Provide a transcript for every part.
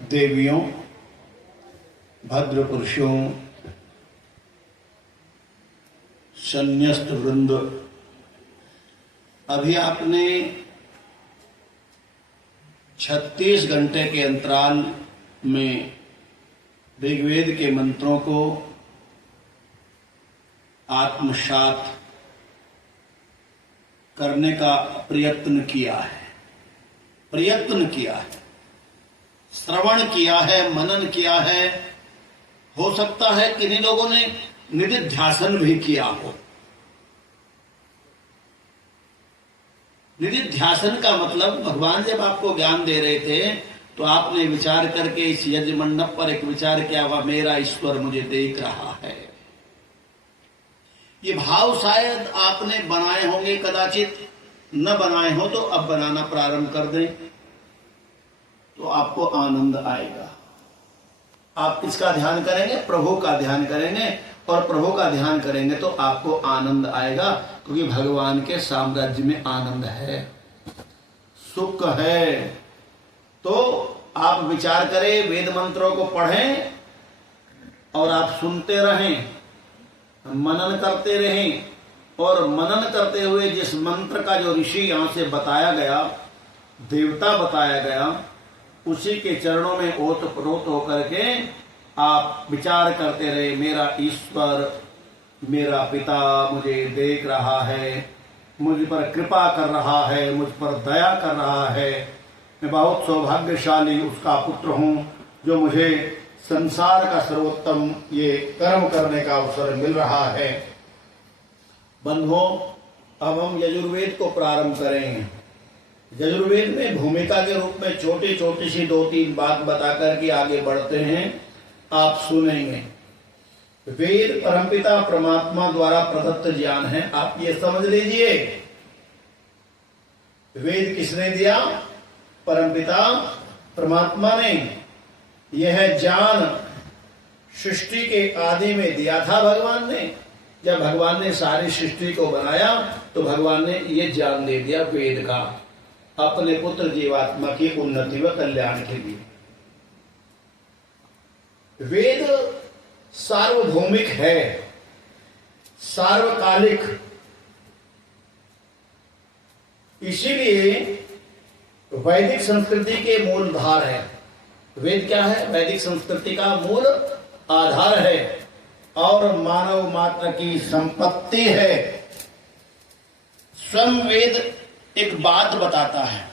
देवियों, भद्र पुरुषों, संन्यस्त वृंद, अभी आपने 36 घंटे के अंतराल में ऋग्वेद के मंत्रों को आत्मसात करने का प्रयत्न किया है, श्रवण किया है, मनन किया है। हो सकता है किन्हीं लोगों ने निधिध्यासन भी किया हो। निधिध्यासन का मतलब भगवान जब आपको ज्ञान दे रहे थे तो आपने विचार करके इस यज्ञ मंडप पर एक विचार किया हुआ, मेरा ईश्वर मुझे देख रहा है। ये भाव शायद आपने बनाए होंगे, कदाचित न बनाए हो तो अब बनाना प्रारंभ कर दें तो आपको आनंद आएगा। आप किसका ध्यान करेंगे? प्रभु का ध्यान करेंगे, और प्रभु का ध्यान करेंगे तो आपको आनंद आएगा, क्योंकि भगवान के साम्राज्य में आनंद है, सुख है। तो आप विचार करें, वेद मंत्रों को पढ़ें और आप सुनते रहें, मनन करते रहें, और मनन करते हुए जिस मंत्र का जो ऋषि यहां से बताया गया, देवता बताया गया, उसी के चरणों में ओतप्रोत होकर के आप विचार करते रहे, मेरा ईश्वर, मेरा पिता मुझे देख रहा है, मुझ पर कृपा कर रहा है, मुझ पर दया कर रहा है। मैं बहुत सौभाग्यशाली उसका पुत्र हूं जो मुझे संसार का सर्वोत्तम ये कर्म करने का अवसर मिल रहा है। बंधुओं, अब हम यजुर्वेद को प्रारंभ करें। यजुर्वेद में भूमिका के रूप में छोटी छोटी सी 2-3 बात बताकर के आगे बढ़ते हैं, आप सुनेंगे। वेद परमपिता परमात्मा द्वारा प्रदत्त ज्ञान है, आप ये समझ लीजिए। वेद किसने दिया? परमपिता परमात्मा ने। यह ज्ञान सृष्टि के आदि में दिया था भगवान ने। जब भगवान ने सारी सृष्टि को बनाया तो भगवान ने ये ज्ञान दे दिया वेद का, अपने पुत्र जीवात्मा की उन्नति व कल्याण के लिए। वेद सार्वभौमिक है, सार्वकालिक, इसीलिए वैदिक संस्कृति के मूलधार है। वेद क्या है? वैदिक संस्कृति का मूल आधार है और मानव मात्र की संपत्ति है। स्वयं वेद एक बात बताता है,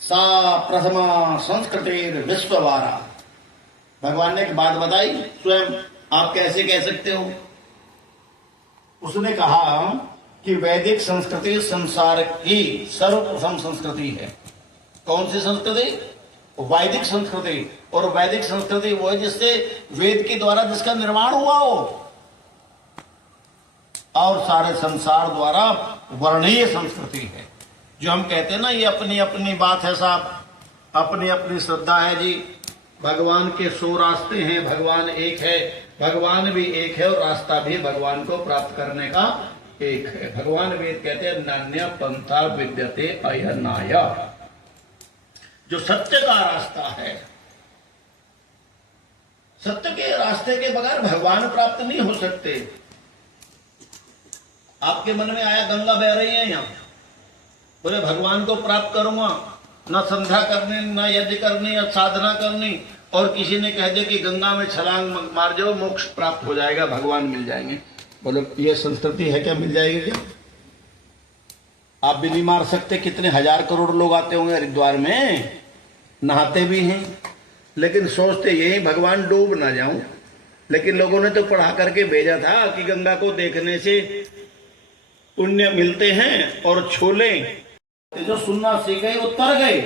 सा प्रथमा संस्कृतिर विश्ववारा। भगवान ने एक बात बताई, स्वयं आप कैसे कह सकते हो? उसने कहा कि वैदिक संस्कृति संसार की सर्वप्रथम संस्कृति है। कौन सी संस्कृति? वैदिक संस्कृति। और वैदिक संस्कृति वो है जिससे वेद के द्वारा जिसका निर्माण हुआ हो, और सारे संसार द्वारा वर्णीय संस्कृति है। जो हम कहते हैं ना, ये अपनी अपनी बात है साहब, अपनी अपनी श्रद्धा है जी। भगवान के 100 रास्ते हैं, भगवान एक है, भगवान भी एक है और रास्ता भी भगवान को प्राप्त करने का एक है। भगवान वेद कहते हैं नान्य पंथा विद्यते अयनाय, जो सत्य का रास्ता है। सत्य के रास्ते के बगैर भगवान प्राप्त नहीं हो सकते। आपके मन में आया गंगा बह रही है यहाँ, बोले भगवान को प्राप्त करूंगा, न संध्या करनी, न यज्ञ करनी, न साधना करनी, और किसी ने कह दिया कि गंगा में छलांग मार जाओ, मोक्ष प्राप्त हो जाएगा, भगवान मिल जाएंगे। बोले ये संस्कृति है क्या? मिल जाएगी क्या? आप भी नहीं मार सकते। कितने हजार करोड़ लोग आते होंगे हरिद्वार में, नहाते भी हैं, लेकिन सोचते यही भगवान डूब ना जाऊं। लेकिन लोगों ने तो पढ़ा करके भेजा था कि गंगा को देखने से पुण्य मिलते हैं और छोले जो सुनना सीख गए वो तर गए।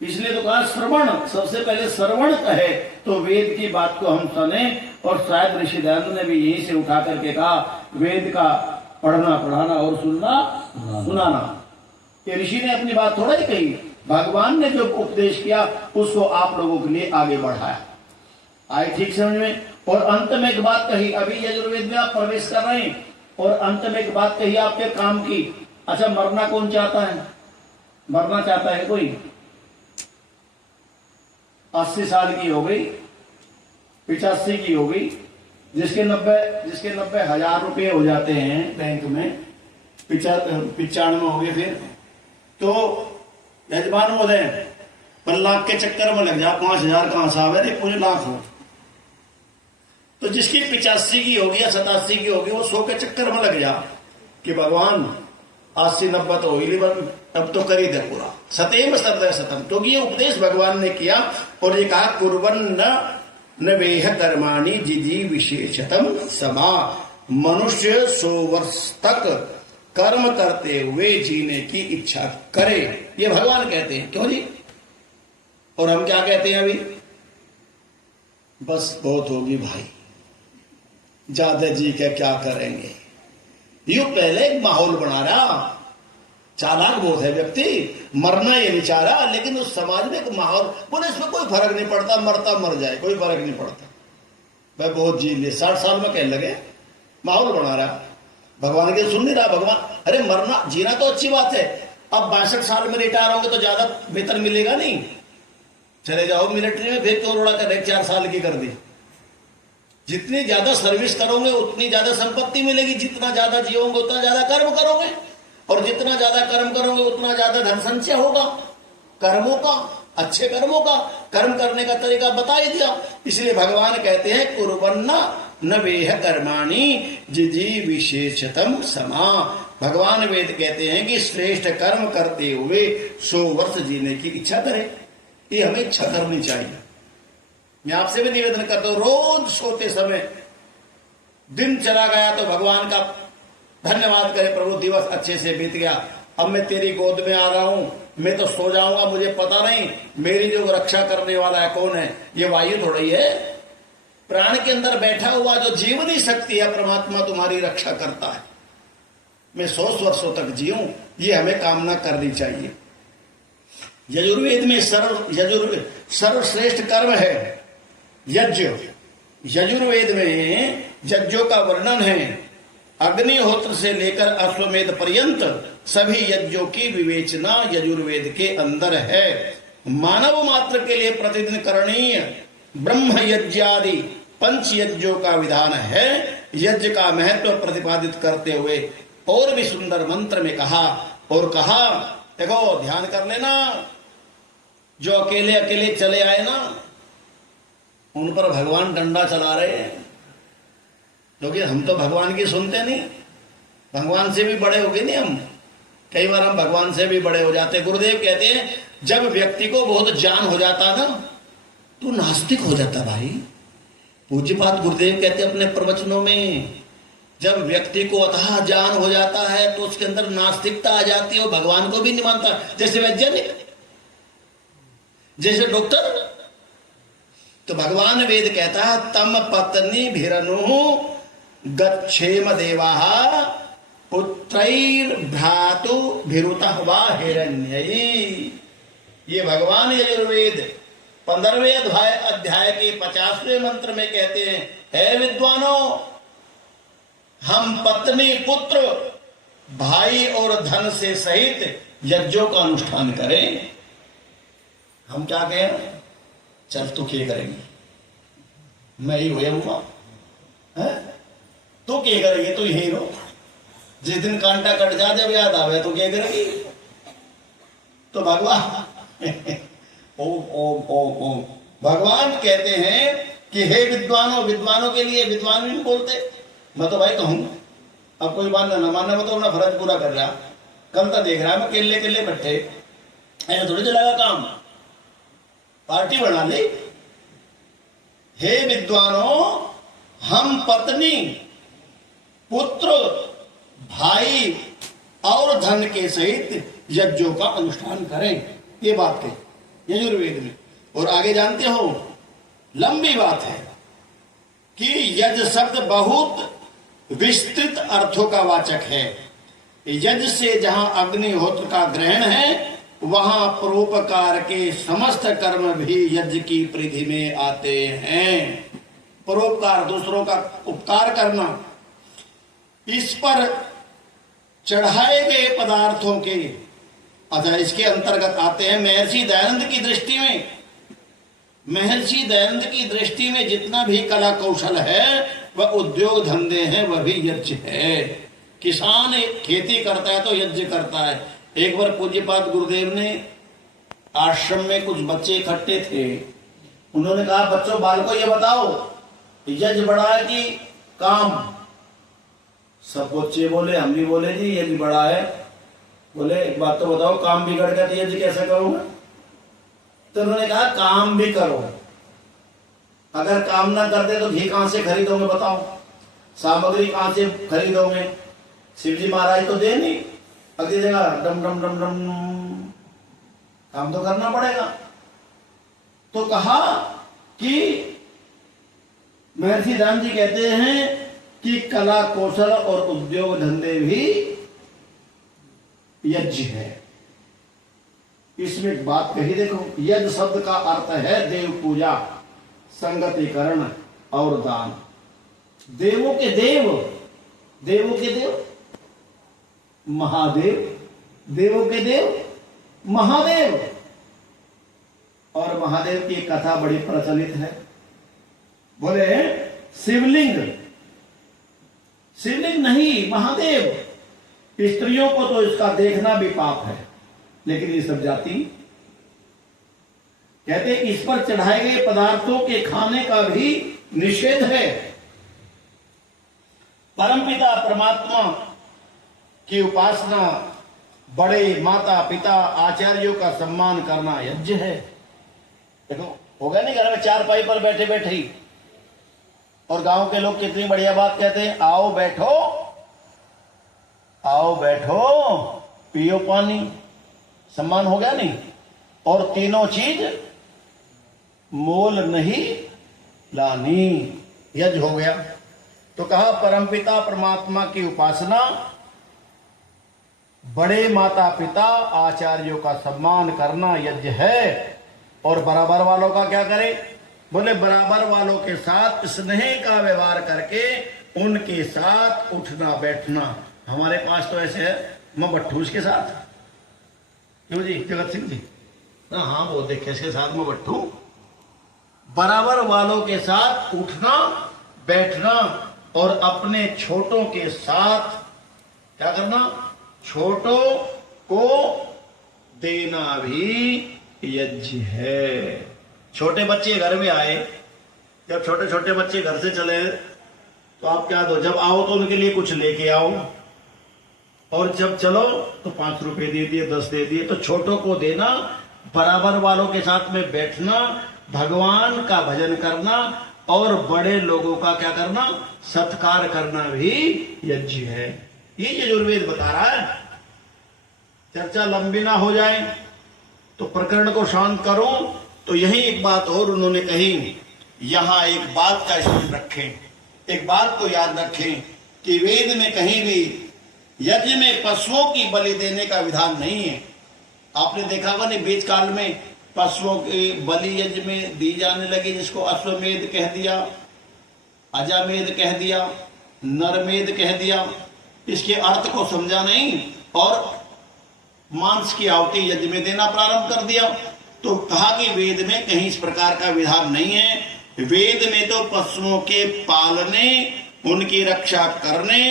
इसलिए तो कहा श्रवण, सबसे पहले श्रवण कहे तो वेद की बात को हम सुने। और शायद ऋषि दयानंद ने भी यहीं से उठा करके कहा, वेद का पढ़ना, पढ़ाना और सुनना, सुनाना। ये ऋषि ने अपनी बात थोड़ा ही कही, भगवान ने जो उपदेश किया उसको आप लोगों के लिए आगे बढ़ाया। आए ठीक समझ में? और अंत में एक बात कही, अभी यजुर्वेद में आप प्रवेश कर रहे हैं, और अंत में एक बात कही आपके काम की। अच्छा, मरना कौन चाहता है? मरना चाहता है कोई? 80 साल की हो गई, 85 की हो गई, जिसके 90 हजार रुपये हो जाते हैं बैंक में, 95 हो गए, फिर तो यजमान महोदय पर लाख के चक्कर में लग जा, 5,000 कहां से आवे, पूरे लाख हो। तो जिसकी 85 की होगी या 87 की होगी, वो 100 के चक्कर में लग जा कि भगवान 80-90 तो हो ही, अब तो कर ही दे पूरा, सतेम सर्वदा सतम। तो ये उपदेश भगवान ने किया और ये कहा कुर्वन् न वेह कर्माणि जिजी विशेषतम समा। मनुष्य 100 वर्ष तक कर्म करते हुए जीने की इच्छा करे, ये भगवान कहते हैं। क्यों जी? और हम क्या कहते हैं अभी? बस बहुत होगी भाई, ज्यादा जी के क्या करेंगे। यू पहले एक माहौल बना रहा, चालाक बहुत है व्यक्ति, मरना ये नहीं चाह रहा, लेकिन उस समाज में एक माहौल, बोले इसमें कोई फर्क नहीं पड़ता, मरता मर जाए, कोई फर्क नहीं पड़ता, भाई बहुत जी ले, 60 साल में कहने लगे, माहौल बना रहा। भगवान के सुन नहीं रहा भगवान। अरे मरना जीना तो अच्छी बात है, अब 62 साल में रिटायर होंगे तो ज्यादा वेतन मिलेगा नहीं, चले जाओ मिलिट्री में, फिर क्यों रोड़ा कर 4 साल की कर दी। जितनी ज्यादा सर्विस करोगे उतनी ज्यादा संपत्ति मिलेगी, जितना ज्यादा जियोगे उतना ज्यादा कर्म करोगे, और जितना ज्यादा कर्म करोगे उतना ज्यादा धन संचय होगा। कर्मों का, अच्छे कर्मों का, कर्म करने का तरीका बता ही दिया। इसलिए भगवान कहते हैं कुर्वन्ना न वेह कर्माणि जिजी विशेषतम समा। भगवान वेद कहते हैं कि श्रेष्ठ कर्म करते हुए 100 वर्ष जीने की इच्छा करें। ये हमें इच्छा करनी चाहिए। मैं आपसे भी निवेदन करता हूं, रोज सोते समय दिन चला गया तो भगवान का धन्यवाद करें, प्रभु दिवस अच्छे से बीत गया, अब मैं तेरी गोद में आ रहा हूं, मैं तो सो जाऊंगा, मुझे पता नहीं मेरी जो रक्षा करने वाला है कौन है, ये वायु थोड़ी है, प्राण के अंदर बैठा हुआ जो जीवनी शक्ति है परमात्मा तुम्हारी रक्षा करता है। मैं 100 वर्षों तक जीऊं, ये हमें कामना करनी चाहिए। यजुर्वेद में सर्वश्रेष्ठ कर्म है यज्ञ। यजुर्वेद में यज्ञों का वर्णन है। अग्निहोत्र से लेकर अश्वमेध पर्यंत सभी यज्ञों की विवेचना यजुर्वेद के अंदर है। मानव मात्र के लिए प्रतिदिन करणीय ब्रह्म यज्ञादि 5 यज्ञों का विधान है। यज्ञ का महत्व प्रतिपादित करते हुए और भी सुंदर मंत्र में कहा, और कहा देखो ध्यान कर लेना, जो अकेले अकेले चले आए ना उन पर भगवान डंडा चला रहे हैं, क्योंकि हम तो भगवान की सुनते नहीं, भगवान से भी बड़े हो गए नहीं हम, कई बार हम भगवान से भी बड़े हो जाते। गुरुदेव कहते हैं जब व्यक्ति को बहुत ज्ञान हो जाता ना तो नास्तिक हो जाता भाई। पूज्यपाद गुरुदेव कहते अपने प्रवचनों में, जब व्यक्ति को अथाह ज्ञान हो जाता है तो उसके अंदर नास्तिकता आ जाती है, वो भगवान को भी नहीं मानता। जैसे वैज्ञानिक, जैसे डॉक्टर। तो भगवान वेद कहता है तम पत्नी भिरनु गच्छेम देवा पुत्रैर भ्रातु भिरुतः वा हिरण्यई। ये भगवान यजुर्वेद 15वें अध्याय के 50वें मंत्र में कहते हैं, हे विद्वानों, हम पत्नी पुत्र भाई और धन से सहित यज्ञों का अनुष्ठान करें। हम क्या कहें, चल तू क्या करेंगे, मैं ही हुआ है, तू क्या करेगी, तू यही रहो, जिस दिन कांटा कट जा जब याद आवे तो क्या करेगी। तो भगवान ओम ओम ओम ओम भगवान कहते हैं कि हे विद्वानों, विद्वानों के लिए विद्वान भी बोलते, मैं तो भाई कहूं, अब कोई बात ना मानना, मैं तो अपना फर्ज पूरा कर रहा। कल तो देख रहा मैं केले केले बैठे, ऐसा थोड़ी चलाएगा काम, पार्टी बना ली। हे विद्वानों, हम पत्नी पुत्र भाई और धन के सहित यज्ञों का अनुष्ठान करें, ये बात कही यजुर्वेद में। और आगे जानते हो, लंबी बात है कि यज्ञ शब्द बहुत विस्तृत अर्थों का वाचक है। यज्ञ से जहां अग्निहोत्र का ग्रहण है वहां परोपकार के समस्त कर्म भी यज्ञ की परिधि में आते हैं। परोपकार, दूसरों का उपकार करना, इस पर चढ़ाए गए पदार्थों के, अच्छा इसके अंतर्गत आते हैं। महर्षि दयानंद की दृष्टि में महर्षि दयानंद की दृष्टि में जितना भी कला कौशल है वह उद्योग धंधे हैं, वह भी यज्ञ है। किसान खेती करता है तो यज्ञ करता है। एक बार पूज्यपाद गुरुदेव ने आश्रम में कुछ बच्चे इकट्ठे थे, उन्होंने कहा बच्चों बालकों ये बताओ यज्ञ बड़ा है कि काम? सब बच्चे बोले, हम भी बोले जी यज्ञ बड़ा है। बोले एक बात तो बताओ, काम बिगड़ गया तो यज्ञ कैसे करूंगा? तो उन्होंने कहा काम भी करो, अगर काम ना करते तो घी कहां से खरीदोगे बताओ, सामग्री कहां से खरीदोगे? शिवजी महाराज तो दे नहीं, अगली जगह डम डम डम डम, काम तो करना पड़ेगा। तो कहा कि महर्षि राम जी कहते हैं कि कला कौशल और उद्योग धंधे भी यज्ञ है। इसमें एक बात कही देखो, यज्ञ शब्द का अर्थ है देव पूजा, संगतिकरण और दान। देवों के देव, देवों के देव महादेव, देवों के देव महादेव। और महादेव की कथा बड़ी प्रचलित है। बोले शिवलिंग, शिवलिंग नहीं महादेव। स्त्रियों को तो इसका देखना भी पाप है, लेकिन ये सब जाति कहते इस पर चढ़ाए गए पदार्थों के खाने का भी निषेध है। परमपिता परमात्मा की उपासना, बड़े माता पिता आचार्यों का सम्मान करना यज्ञ है। देखो हो गया नहीं, घर में चारपाई पर बैठे बैठे ही, और गांव के लोग कितनी बढ़िया बात कहते हैं, आओ बैठो, आओ बैठो, पियो पानी, सम्मान हो गया नहीं। और तीनों चीज मोल नहीं लानी, यज्ञ हो गया। तो कहा परमपिता परमात्मा की उपासना, बड़े माता पिता आचार्यों का सम्मान करना यज्ञ है। और बराबर वालों का क्या करे? बोले बराबर वालों के साथ स्नेह का व्यवहार करके उनके साथ उठना बैठना। हमारे पास तो ऐसे है, मैं बट्ठूस के साथ, क्यों जी जगत सिंह जी? हाँ वो देखे इसके साथ में बट्ठू। बराबर वालों के साथ उठना बैठना और अपने छोटों के साथ क्या करना? छोटों को देना भी यज्ञ है। छोटे बच्चे घर में आए, जब छोटे छोटे बच्चे घर से चले तो आप क्या दो? जब आओ तो उनके लिए कुछ लेके आओ, और जब चलो तो 5 रुपए दे दिए, 10 दे दिए। तो छोटों को देना, बराबर वालों के साथ में बैठना, भगवान का भजन करना और बड़े लोगों का क्या करना? सत्कार करना भी यज्ञ है। ये यजुर्वेद बता रहा है। चर्चा लंबी ना हो जाए तो प्रकरण को शांत करूं। तो यही एक बात और उन्होंने कही, यहां एक बात का स्मरण रखें, एक बात को याद रखें कि वेद में कहीं भी यज्ञ में पशुओं की बलि देने का विधान नहीं है। आपने देखा होगा नहीं, बीच काल में पशुओं की बलि यज्ञ में दी जाने लगी, जिसको अश्वमेध कह दिया, अजामेध कह दिया, नरमेध कह दिया। इसके अर्थ को समझा नहीं और मांस की आहुति यज्ञ में देना प्रारंभ कर दिया। तो कहा कि वेद में कहीं इस प्रकार का विधान नहीं है। वेद में तो पशुओं के पालने, उनकी रक्षा करने,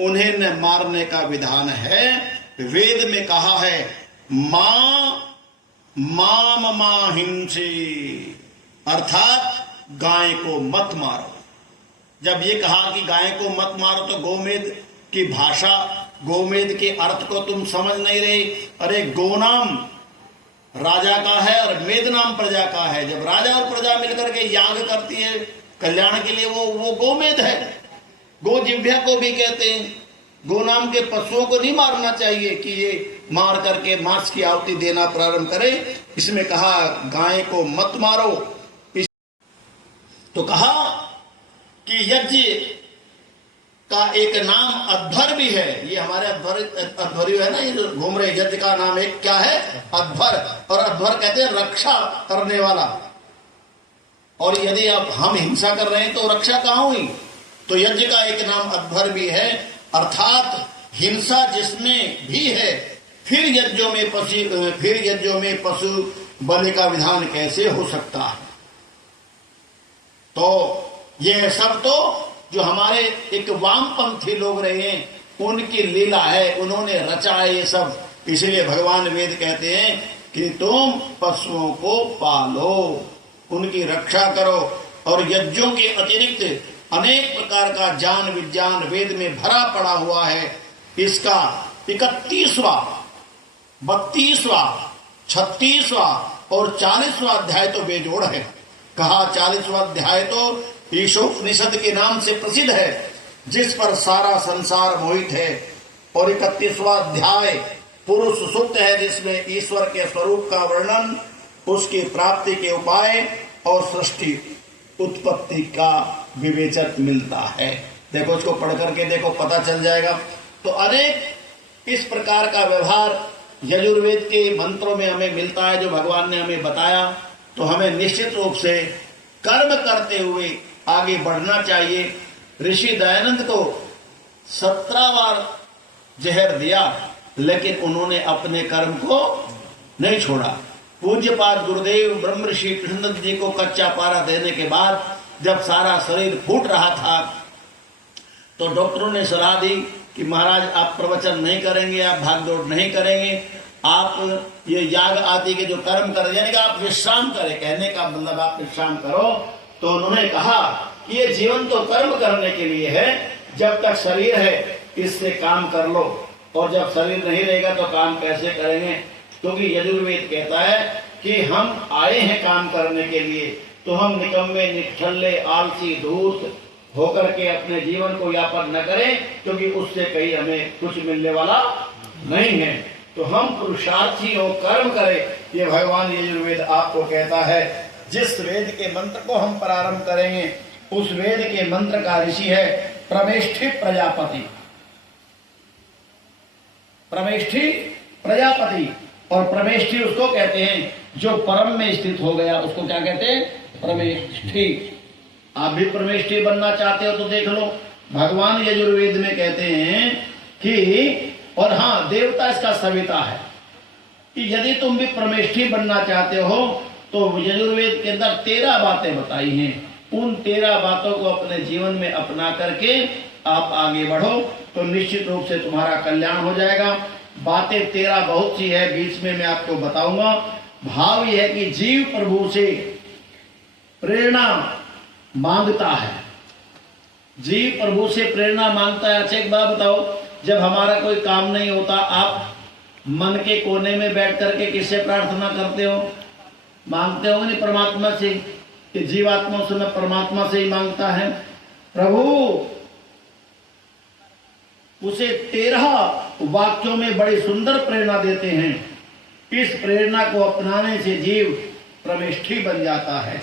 उन्हें न मारने का विधान है। वेद में कहा है माम हिंसे, अर्थात गाय को मत मारो। जब ये कहा कि गाय को मत मारो तो गोमेद की भाषा, गोमेद के अर्थ को तुम समझ नहीं रहे। अरे गो नाम राजा का है और मेद नाम प्रजा का है। जब राजा और प्रजा मिलकर के याग करती है कल्याण के लिए, वो गोमेद है। गो जिह्वा को भी कहते हैं। गो नाम के पशुओं को नहीं मारना चाहिए कि ये मार करके मांस की आहुति देना प्रारंभ करे। इसमें कहा गाय को मत मारो। तो कहा कि यज्ञ का एक नाम अध्वर भी है। ये हमारे अध्वर्यु है ना, ये जो घूम रहे, यज्ञ का नाम एक क्या है? अध्वर। और अध्वर कहते हैं रक्षा करने वाला। और यदि अब हम हिंसा कर रहे हैं तो रक्षा कहां हुई? तो यज्ञ का एक नाम अध्वर भी है, अर्थात हिंसा जिसमें भी है। फिर यज्ञों में पशु बलि का विधान कैसे हो सकता है? तो ये सब तो जो हमारे एक वामपंथी लोग रहे हैं उनकी लीला है, उन्होंने रचा है ये सब। इसलिए भगवान वेद कहते हैं कि तुम पशुओं को पालो, उनकी रक्षा करो, और यज्ञों के अतिरिक्त अनेक प्रकार का ज्ञान विज्ञान वेद में भरा पड़ा हुआ है। इसका 31वां, 32वां, 36वां और 40वां अध्याय तो बेजोड़ है। कहा 40वां अध्याय तो ईशोपनिषद के नाम से प्रसिद्ध है, जिस पर सारा संसार मोहित है। और 31वां अध्याय पुरुष सूक्त है, जिसमें ईश्वर के स्वरूप का वर्णन, उसकी प्राप्ति के उपाय और सृष्टि उत्पत्ति का विवेचन मिलता है। देखो, इसको पढ़ करके देखो, पता चल जाएगा। तो अनेक इस प्रकार का व्यवहार यजुर्वेद के मंत्रों में हमें मिलता है, जो भगवान ने हमें बताया। तो हमें निश्चित रूप से कर्म करते हुए आगे बढ़ना चाहिए। ऋषि दयानंद को 17 बार जहर दिया, लेकिन उन्होंने अपने कर्म को नहीं छोड़ा। पूज्यपाद गुरुदेव ब्रह्मर्षि कृष्णदत्त जी को कच्चा पारा देने के बाद जब सारा शरीर फूट रहा था, तो डॉक्टरों ने सलाह दी कि महाराज आप प्रवचन नहीं करेंगे, आप भागदौड़ नहीं करेंगे, आप ये याग आदि के जो कर्म करें, यानी कि आप विश्राम करें। कहने का मतलब आप विश्राम करो। तो उन्होंने कहा कि ये जीवन तो कर्म करने के लिए है, जब तक शरीर है इससे काम कर लो, और जब शरीर नहीं रहेगा तो काम कैसे करेंगे। क्योंकि यजुर्वेद कहता है कि हम आए हैं काम करने के लिए, तो हम निकम्मे, निठल्ले, आलसी, धूर्त होकर के अपने जीवन को यापन न करें, क्योंकि उससे कहीं हमें कुछ मिलने वाला नहीं है। तो हम पुरुषार्थी हो, कर्म करें। ये भगवान यजुर्वेद आपको कहता है। जिस वेद के मंत्र को हम प्रारंभ करेंगे, उस वेद के मंत्र का ऋषि है प्रमेष्ठि प्रजापति। प्रमेष्ठि प्रजापति, और प्रमेष्ठि उसको कहते हैं जो परम में स्थित हो गया, उसको क्या कहते हैं? प्रमेष्ठि। आप भी प्रमेष्ठि बनना चाहते हो तो देख लो, भगवान यजुर्वेद में कहते हैं कि, और हाँ, देवता इसका सविता है, कि यदि तुम भी प्रमेष्ठि बनना चाहते हो तो यजुर्वेद के अंदर 13 बातें बताई हैं। उन 13 बातों को अपने जीवन में अपना करके आप आगे बढ़ो, तो निश्चित रूप से तुम्हारा कल्याण हो जाएगा। बातें 13 बहुत सी है, बीच में मैं आपको बताऊंगा। भाव यह है कि जीव प्रभु से प्रेरणा मांगता है, जीव प्रभु से प्रेरणा मांगता है। अच्छा, एक बात बताओ, जब हमारा कोई काम नहीं होता, आप मन के कोने में बैठ करके किससे प्रार्थना करते हो? मांगते हो नहीं परमात्मा से, कि जीवात्मा से मैं परमात्मा से ही मांगता है। प्रभु उसे 13 वाक्यों में बड़ी सुंदर प्रेरणा देते हैं। इस प्रेरणा को अपनाने से जीव प्रमेष्ठि बन जाता है।